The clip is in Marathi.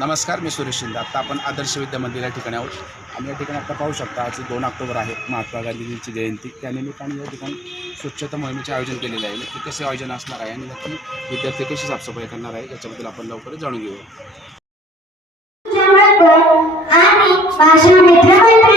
नमस्कार मी सुरेश शिंदे आत्ता आपण आदर्श विद्या मंदिर या ठिकाणी आहोत आणि या ठिकाणी आता पाहू शकता आज दोन ऑक्टोबर आहे महात्मा गांधीजींची जयंती त्यानिमित्ताने या ठिकाणी स्वच्छता मोहिमेचे आयोजन केलेले आहे नक्की कसे आयोजन असणार आहे आणि नक्की विद्यार्थी कशी साफसफाई करणार आहे याच्याबद्दल आपण लवकरच जाणून घेऊया